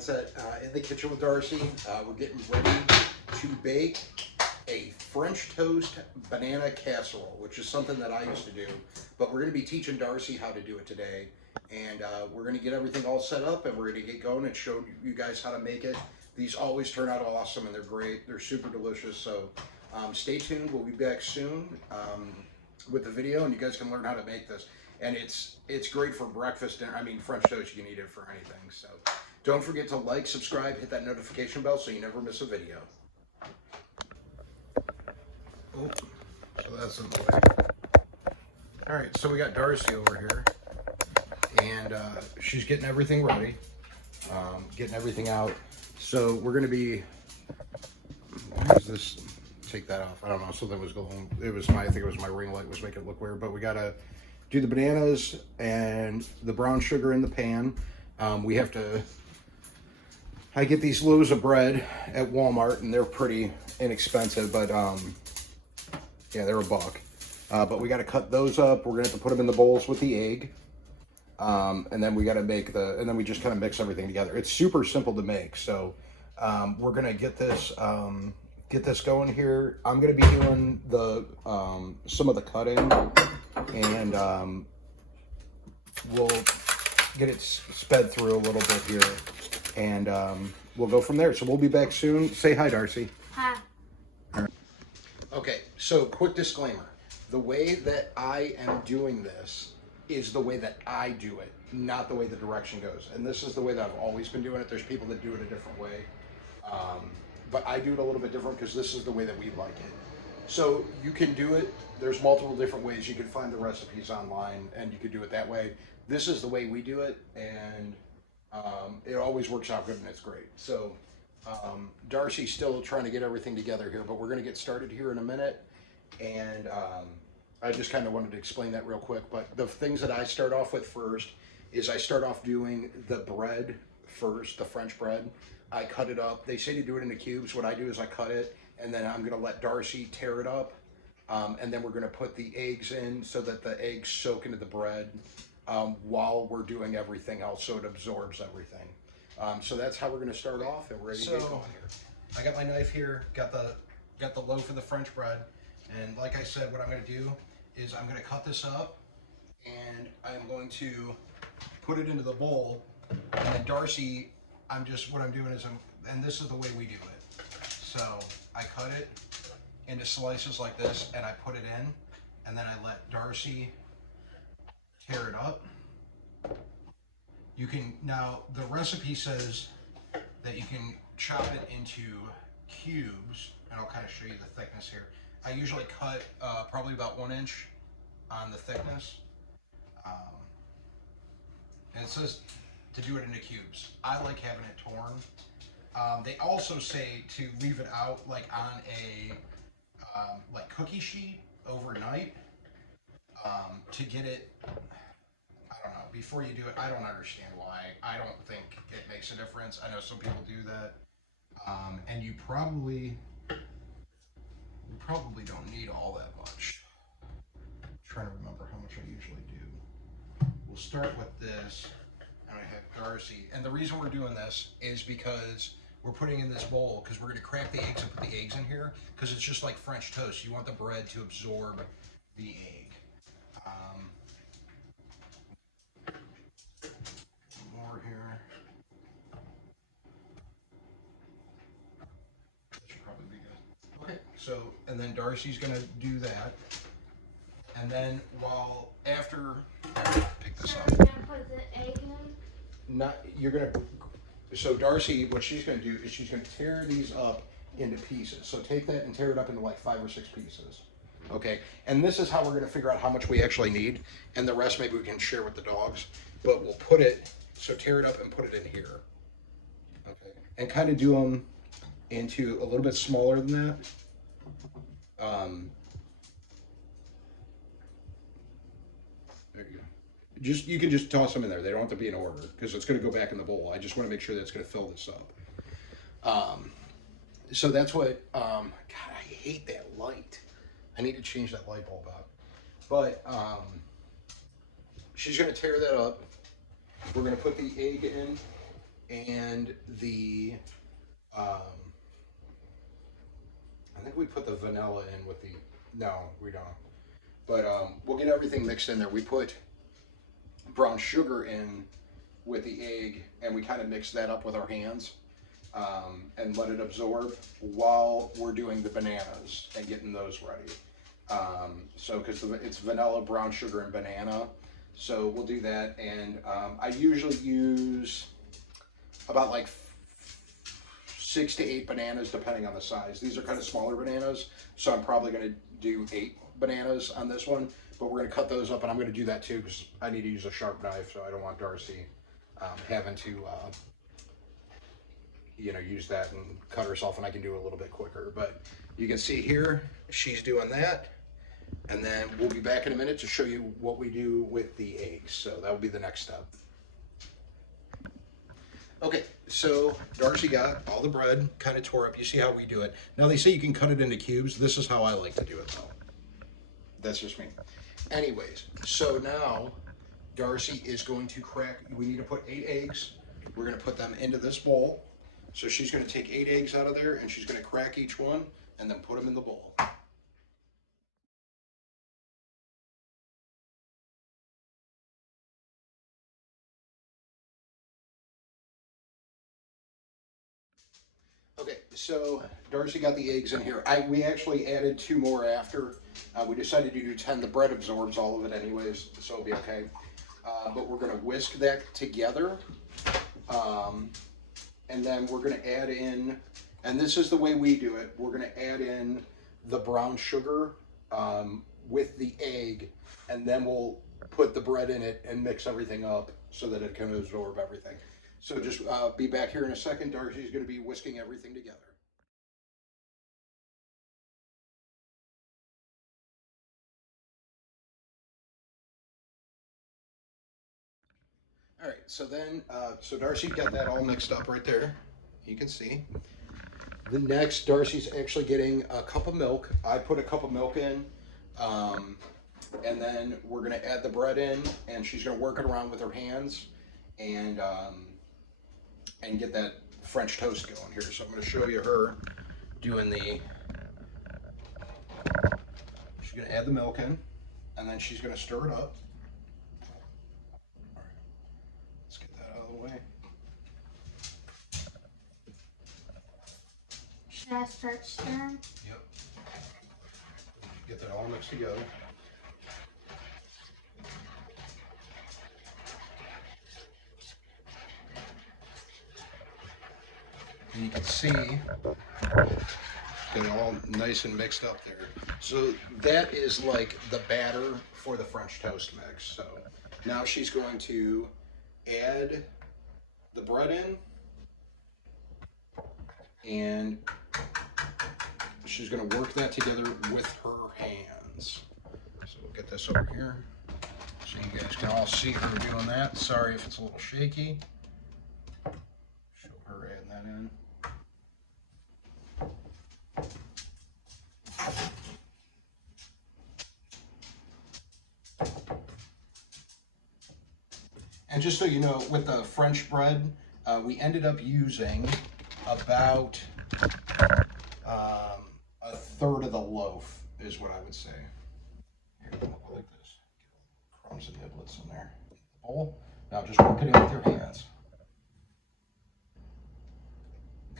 Sunset in the kitchen with Darcy. We're getting ready to bake a French toast banana casserole, which is something that I used to do. But we're going to be teaching Darcy how to do it today. And we're going to get everything all set up and we're going to get going and show you guys how to make it. These always turn out awesome and they're great. They're super delicious. So stay tuned. We'll be back soon with the video and you guys can learn how to make this. And it's great for breakfast, dinner. I mean, French toast, you can eat it for anything. So don't forget to like, subscribe, hit that notification bell so you never miss a video. Oh, so that's in the way. All right, so we got Darcy over here. And she's getting everything ready, getting everything out. So we're going to be, why is this, take that off. I don't know, something was going, I think it was my ring light was making it look weird, but we got to do the bananas and the brown sugar in the pan. We have to, I get these loaves of bread at Walmart and they're pretty inexpensive, but yeah, they're $1. But we got to cut those up. We're going to have to put them in the bowls with the egg. And then we got to make and then we just kind of mix everything together. It's super simple to make. So we're going to get this going here. I'm going to be doing the, some of the cutting and we'll get it sped through a little bit here and we'll go from there. So we'll be back soon. Say hi, Darcy. Hi. All right. Okay, so quick disclaimer. The way that I am doing this is the way that I do it, not the way the direction goes. And this is the way that I've always been doing it. There's people that do it a different way. But I do it a little bit different because this is the way that we like it. So you can do it. There's multiple different ways. You can find the recipes online and you can do it that way. This is the way we do it. And it always works out good and it's great. So Darcy's still trying to get everything together here, but we're going to get started here in a minute. And I just kind of wanted to explain that real quick, but the things that I start off with first is I start off doing the bread first, the French bread. I cut it up. They say to do it into cubes. What I do is I cut it, and then I'm going to let Darcy tear it up, and then we're going to put the eggs in so that the eggs soak into the bread while we're doing everything else, so it absorbs everything. So that's how we're going to start off, and we're ready to get going here. I got my knife here, got the loaf of the French bread, and like I said, what I'm going to do is I'm going to cut this up and I'm going to put it into the bowl, and then Darcy, what I'm doing is and this is the way we do it. So I cut it into slices like this and I put it in, and then I let Darcy tear it up. You can, now the recipe says that you can chop it into cubes, and I'll kind of show you the thickness here. I usually cut probably about 1 inch on the thickness. And it says to do it into cubes. I like having it torn. They also say to leave it out like on a like cookie sheet overnight to get it, I don't know, before you do it. I don't understand why. I don't think it makes a difference. I know some people do that. And you probably don't need all that much. I'm trying to remember how much I usually do. We'll start with this, and I have Darcy. And the reason we're doing this is because we're putting in this bowl because we're going to crack the eggs and put the eggs in here because it's just like French toast. You want the bread to absorb the egg. More here. So, and then Darcy's gonna do that, and then after pick this up. You're gonna put the egg in? So Darcy, what she's gonna do is she's gonna tear these up into pieces. So take that and tear it up into like 5 or 6 pieces. Okay, and this is how we're gonna figure out how much we actually need, and the rest maybe we can share with the dogs. But we'll put it, so tear it up and put it in here. Okay, and kind of do them into a little bit smaller than that. There you go. You can just toss them in there. They don't have to be in order because it's going to go back in the bowl. I just want to make sure that it's going to fill this up. So that's what, God, I hate that light. I need to change that light bulb out. But she's going to tear that up. We're going to put the egg in, and the, I think we put the vanilla in with the, no, we don't. But we'll get everything mixed in there. We put brown sugar in with the egg, and we kind of mix that up with our hands and let it absorb while we're doing the bananas and getting those ready. So because it's vanilla, brown sugar, and banana. So we'll do that, and I usually use about like 6 to 8 bananas depending on the size. These are kind of smaller bananas, so I'm probably going to do 8 bananas on this one, but we're going to cut those up, and I'm going to do that too because I need to use a sharp knife, so I don't want Darcy having to you know, use that and cut herself, and I can do it a little bit quicker. But you can see here she's doing that, and then we'll be back in a minute to show you what we do with the eggs. So that will be the next step. Okay, so Darcy got all the bread kind of tore up. You see how we do it. Now they say you can cut it into cubes. This is how I like to do it though. That's just me. Anyways, so now Darcy is going to crack, we need to put 8 eggs. We're going to put them into this bowl. So she's going to take 8 eggs out of there, and she's going to crack each one and then put them in the bowl. Okay, so Darcy got the eggs in here. We actually added 2 more after. We decided to do 10. The bread absorbs all of it anyways, so it'll be okay. But we're going to whisk that together. And then we're going to add in, and this is the way we do it, we're going to add in the brown sugar with the egg, and then we'll put the bread in it and mix everything up so that it can absorb everything. So just be back here in a second. Darcy's going to be whisking everything together. All right, so then, so Darcy got that all mixed up right there. You can see. The next, Darcy's actually getting a cup of milk. I put a cup of milk in, and then we're gonna add the bread in, and she's gonna work it around with her hands, and get that French toast going here. So I'm gonna show you her doing the. She's gonna add the milk in, and then she's gonna stir it up. Let's get that out of the way. Should I start stirring? Yep. Get that all mixed together. And you can see get it all nice and mixed up there. So that is like the batter for the French toast mix. So now she's going to add the bread in, and she's going to work that together with her hands. So we'll get this over here so you guys can all see her doing that. Sorry if it's a little shaky. Show her adding that in. And just so you know, with the French bread, we ended up using about a third of the loaf, is what I would say. Here, we'll go like this. Get crumbs and niblets in there. Bowl. Now just work it in with your hands.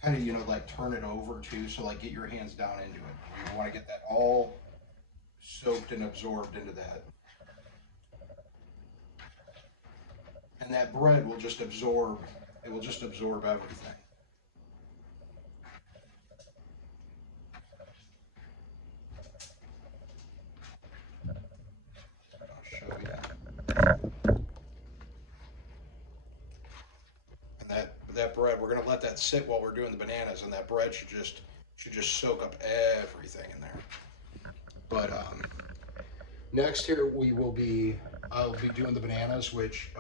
Kind of, you know, like turn it over too, so like get your hands down into it. You want to get that all soaked and absorbed into that. And that bread will just absorb, it will just absorb everything. I'll show you. And that bread, we're gonna let that sit while we're doing the bananas, and that bread should just soak up everything in there. But next here I'll be doing the bananas, which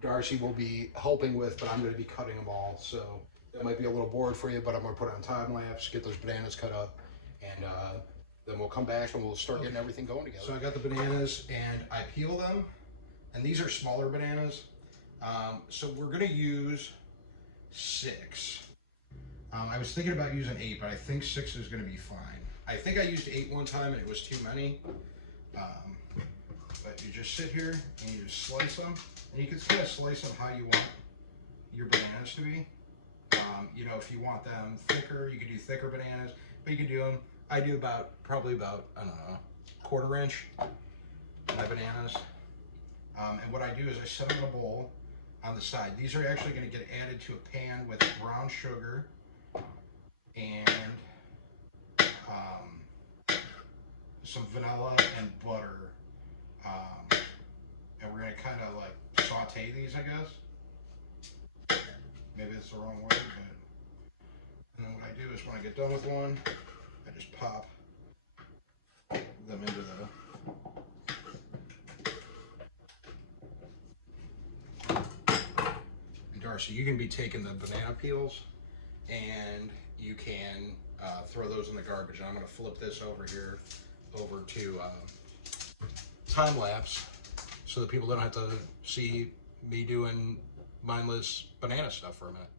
Darcy will be helping with, but I'm going to be cutting them all. So that might be a little bored for you, but I'm going to put it on time lapse, get those bananas cut up, and then we'll come back and we'll start getting everything going together. So I got the bananas and I peel them, and these are smaller bananas. So we're gonna use 6. I was thinking about using 8, but I think 6 is gonna be fine. I think I used 8 one time and it was too many. But you just sit here and you just slice them, and you can kind of slice them how you want your bananas to be. You know, if you want them thicker, you could do thicker bananas, but you can do them. I do probably about, I don't know, 1/4 inch my bananas. And what I do is I set them in a bowl on the side. These are actually going to get added to a pan with brown sugar and some vanilla and butter. And we're going to kind of like saute these, I guess. Maybe it's the wrong way, but. And then what I do is when I get done with one, I just pop them into the. Darcy, you can be taking the banana peels and you can throw those in the garbage. And I'm going to flip this over here over to time lapse so that people don't have to see me doing mindless banana stuff for a minute.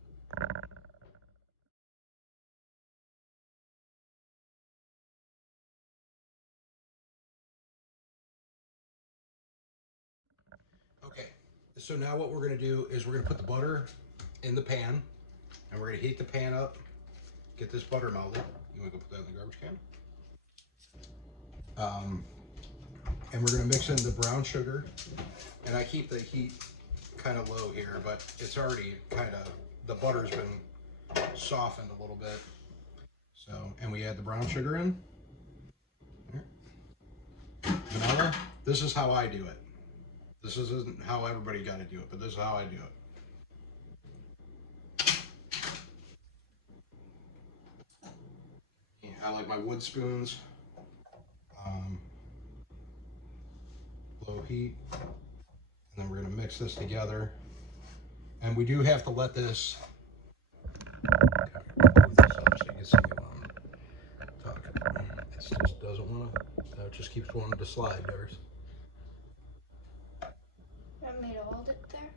Okay, so now what we're going to do is we're going to put the butter in the pan, and we're going to heat the pan up, get this butter melted. You want to go put that in the garbage can? And we're going to mix in the brown sugar, and I keep the heat kind of low here, but it's already kind of, the butter's been softened a little bit. So, and we add the brown sugar in. Vanilla. This is how I do it. This isn't how everybody got to do it, but this is how I do it. Yeah, I like my wood spoons. Low heat. And then we're going to mix this together. And we do have to let this. Move this up so you can see what I'm talking about. It just doesn't want to. It just keeps wanting to slide, Darce. You want me to hold it there?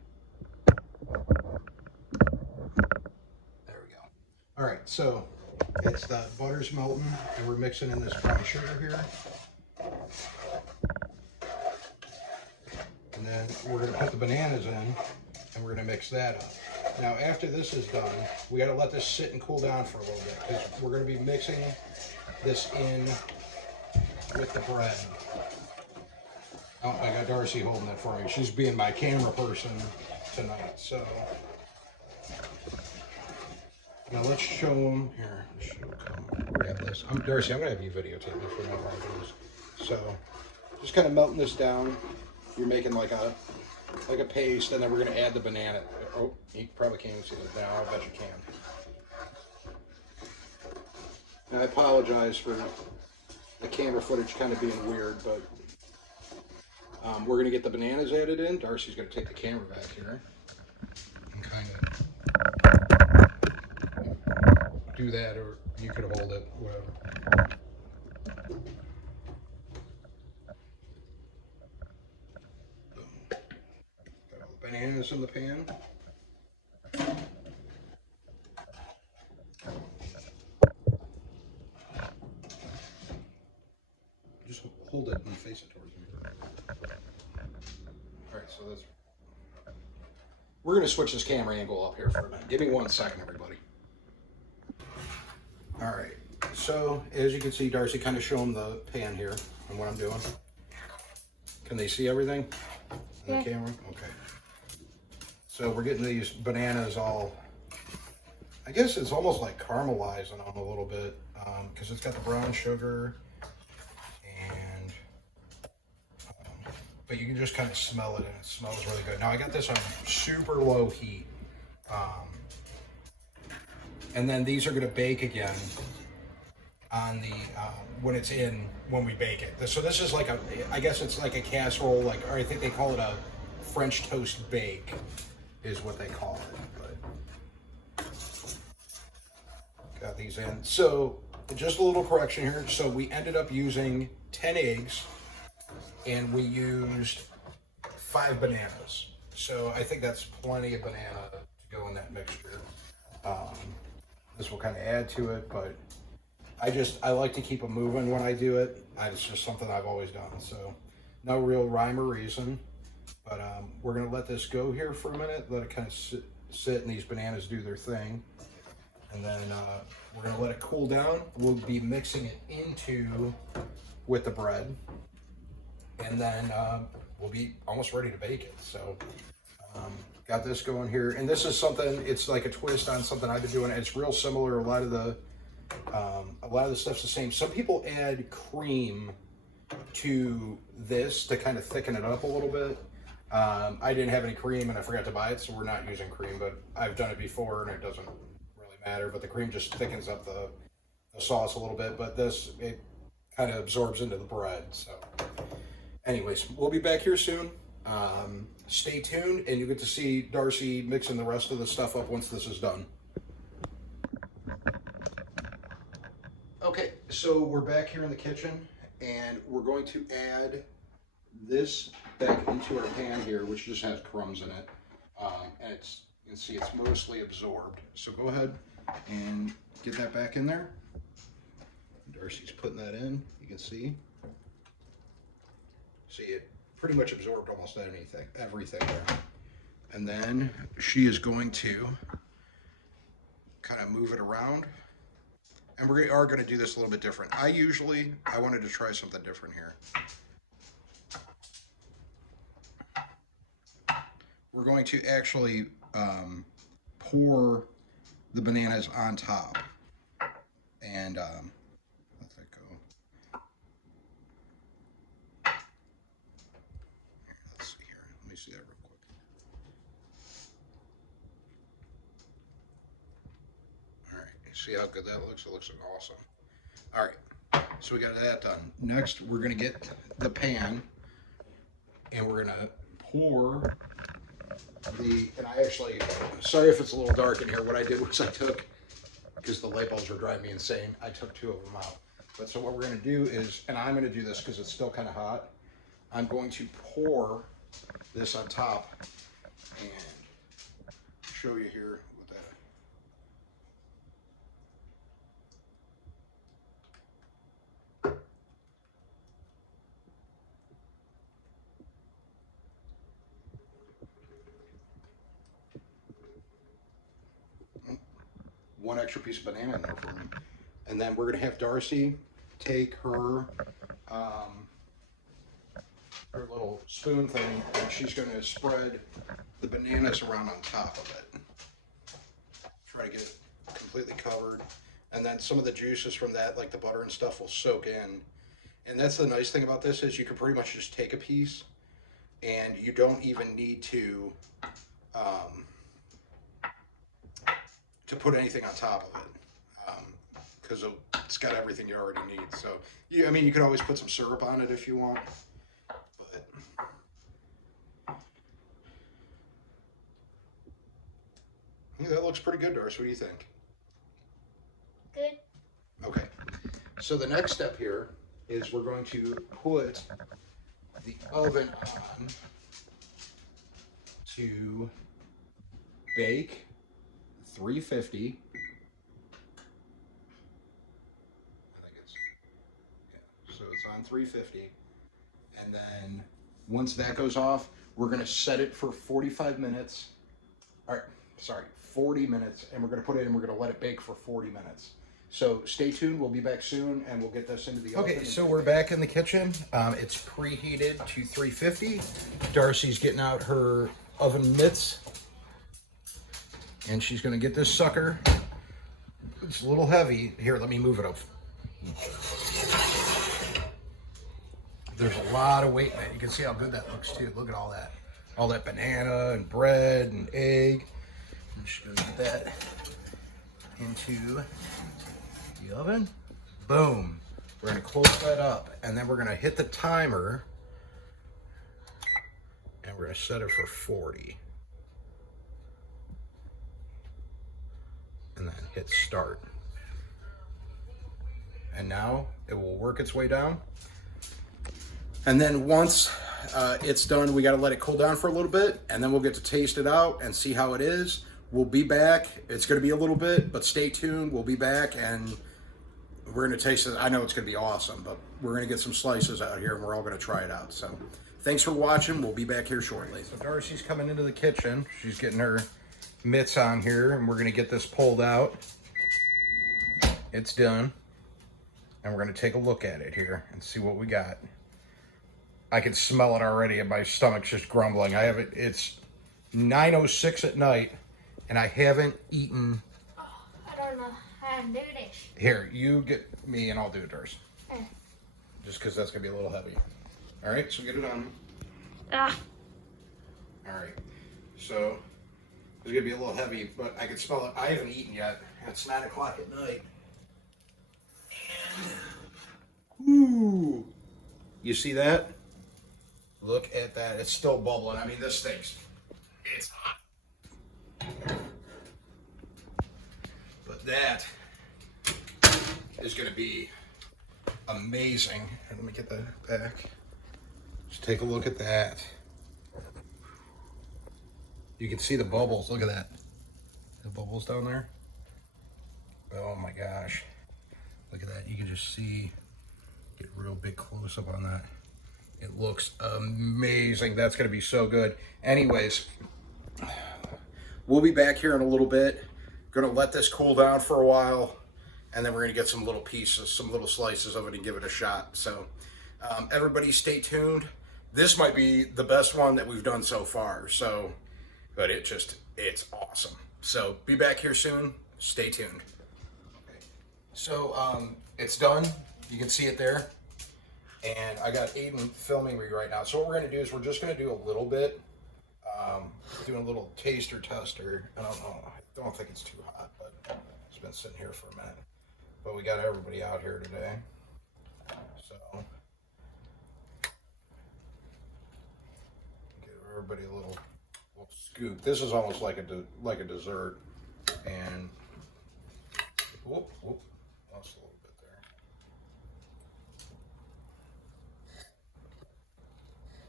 There we go. All right, so it's the butter's melting, and we're mixing in this brown sugar here. And then we're going to put the bananas in, and we're going to mix that up. Now, after this is done, we got to let this sit and cool down for a little bit, because we're going to be mixing this in with the bread. Oh, I got Darcy holding that for me. She's being my camera person tonight, so. Now let's show them here. Grab this. Darcy, I'm gonna have you videotape me for my videos. So, just kind of melting this down. You're making like a paste, and then we're gonna add the banana. Oh, you probably can't even see this now. I bet you can. And I apologize for the camera footage kind of being weird, but we're gonna get the bananas added in. Darcy's gonna take the camera back here and kind of. Do that, or you could hold it, whatever. Got all the bananas in the pan. Just hold it and face it towards me. All right, so that's. We're gonna switch this camera angle up here for a minute. Give me 1 second, everybody. All right, so as you can see, Darcy kind of showing the pan here and what I'm doing. Can they see everything on the camera? Okay. So we're getting these bananas all, I guess it's almost like caramelizing them a little bit, because it's got the brown sugar, and but you can just kind of smell it, and it smells really good. Now I got this on super low heat. And then these are going to bake again on the when we bake it. So this is like I guess it's like a casserole, or I think they call it a French toast bake, is what they call it. But got these in. So just a little correction here. So we ended up using 10 eggs, and we used 5 bananas. So I think that's plenty of banana to go in that mixture. This will kind of add to it, but I like to keep it moving when I do it. It's just something I've always done. So no real rhyme or reason, but we're gonna let this go here for a minute. Let it kind of sit and these bananas do their thing. And then we're gonna let it cool down. We'll be mixing it into with the bread. And then we'll be almost ready to bake it. So got this going here. And this is something, it's like a twist on something I've been doing. It's real similar. A lot of the stuff's the same. Some people add cream to this to kind of thicken it up a little bit. I didn't have any cream and I forgot to buy it, so we're not using cream, but I've done it before and it doesn't really matter. But the cream just thickens up the sauce a little bit, but this, it kind of absorbs into the bread. So anyways, we'll be back here soon. Stay tuned and you get to see Darcy mixing the rest of the stuff up once this is done. Okay, so we're back here in the kitchen and we're going to add this back into our pan here, which just has crumbs in it. And you can see it's mostly absorbed. So go ahead and get that back in there. Darcy's putting that in, you can see. See, it pretty much absorbed almost everything there. And then she is going to kind of move it around. And we are going to do this a little bit different. I wanted to try something different here. We're going to actually pour the bananas on top. And let that go. Let's see here. Let me see that real quick. All right. See how good that looks? It looks awesome. All right. So we got that done. Next, we're going to get the pan and we're going to pour and I actually, sorry if it's a little dark in here, what I did was I took, because the light bulbs were driving me insane, I took 2 of them out. But so what we're going to do is, and I'm going to do this because it's still kind of hot, I'm going to pour this on top and show you here with that. One extra piece of banana in there for me. And then we're going to have Darcy take her her little spoon thing and she's going to spread the bananas around on top of it. Try to get it completely covered. And then some of the juices from that, like the butter and stuff, will soak in. And that's the nice thing about this is you can pretty much just take a piece and you don't even need to put anything on top of it, because it's got everything you already need. So, I mean, you could always put some syrup on it if you want, but yeah, that looks pretty good, Darcy. What do you think? Good. Okay, so the next step here is we're going to put the oven on to bake 350. I think so it's on 350. And then once that goes off, we're going to set it for 45 minutes. All right, sorry, 40 minutes. And we're going to put it in, we're going to let it bake for 40 minutes. So stay tuned. We'll be back soon and we'll get this into the oven. Okay, so we're back in the kitchen. It's preheated to 350. Darcy's getting out her oven mitts. And she's going to get this sucker. It's a little heavy. Here, let me move it up. There's a lot of weight in it. You can see how good that looks too. Look at all that. All that banana and bread and egg. I'm just going to get that into the oven. Boom. We're going to close that up. And then we're going to hit the timer. And we're going to set it for 40. And then hit start. And now it will work its way down. And then once it's done. We got to let it cool down for a little bit, and then we'll get to taste it out and see how it is. We'll be back. It's going to be a little bit, but stay tuned. We'll be back, and we're going to taste it. I know it's going to be awesome, but we're going to get some slices out here, and we're all going to try it out. So thanks for watching. We'll be back here shortly. So Darcy's coming into the kitchen. She's getting her mitts on here, and we're going to get this pulled out. It's done. And we're going to take a look at it here and see what we got. I can smell it already, and my stomach's just grumbling. I haven't. It's 9:06 at night, and I haven't eaten. Oh, I don't know how to do this. Here, you get me, and I'll do it, Darcy. Eh. Just because that's going to be a little heavy. All right, so get it on. Ah. All right, so it's going to be a little heavy, but I can smell it. I haven't eaten yet. It's 9 o'clock at night. Ooh. You see that? Look at that. It's still bubbling. I mean, this thing's, it's hot. But that is going to be amazing. Let me get that back. Just take a look at that. You can see the bubbles. Look at that. The bubbles down there. Oh my gosh. Look at that. You can just see, get real big close up on that. It looks amazing. That's going to be so good. Anyways, we'll be back here in a little bit. Going to let this cool down for a while, and then we're going to get some little pieces, some little slices of it and give it a shot. So everybody stay tuned. This might be the best one that we've done so far. So, but it's awesome. So be back here soon. Stay tuned. So it's done. You can see it there. And I got Aiden filming me right now. So what we're going to do is we're just going to do a little bit. Doing a little taster tester. I don't know. I don't think it's too hot, but it's been sitting here for a minute. But we got everybody out here today. So give everybody a little scoop. This is almost like a dessert. And whoop, whoop. Lost a little bit there.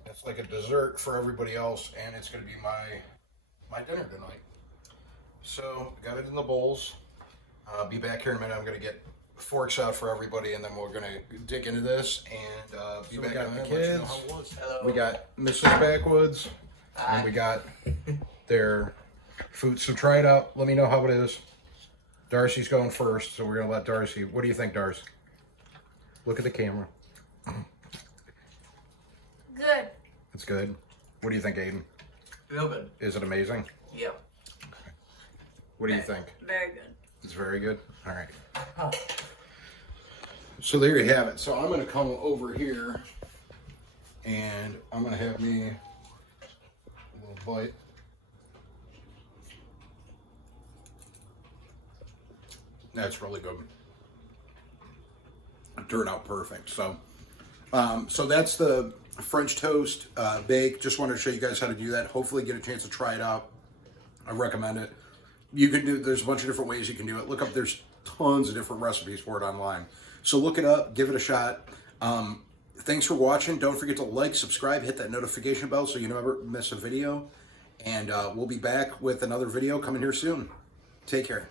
It's like a dessert for everybody else, and it's going to be my dinner tonight. So got it in the bowls. Be back here in a minute. I'm going to get forks out for everybody, and then we're going to dig into this and be back in the kids. Hello. We got Mrs. Backwoods, and we got their food. So try it out. Let me know how it is. Darcy's going first, so we're going to let Darcy. What do you think, Darcy? Look at the camera. Good. It's good. What do you think, Aiden? Real good. Is it amazing? Yep. What do you think? Very good. It's very good? All right. Huh. So there you have it. So I'm going to come over here, and I'm going to have me a little bite. That's really good. It turned out perfect. So, so that's the French toast bake. Just wanted to show you guys how to do that. Hopefully, get a chance to try it out. I recommend it. You can do. There's a bunch of different ways you can do it. Look up. There's tons of different recipes for it online. So look it up. Give it a shot. Thanks for watching. Don't forget to like, subscribe, hit that notification bell so you never miss a video. And we'll be back with another video coming here soon. Take care.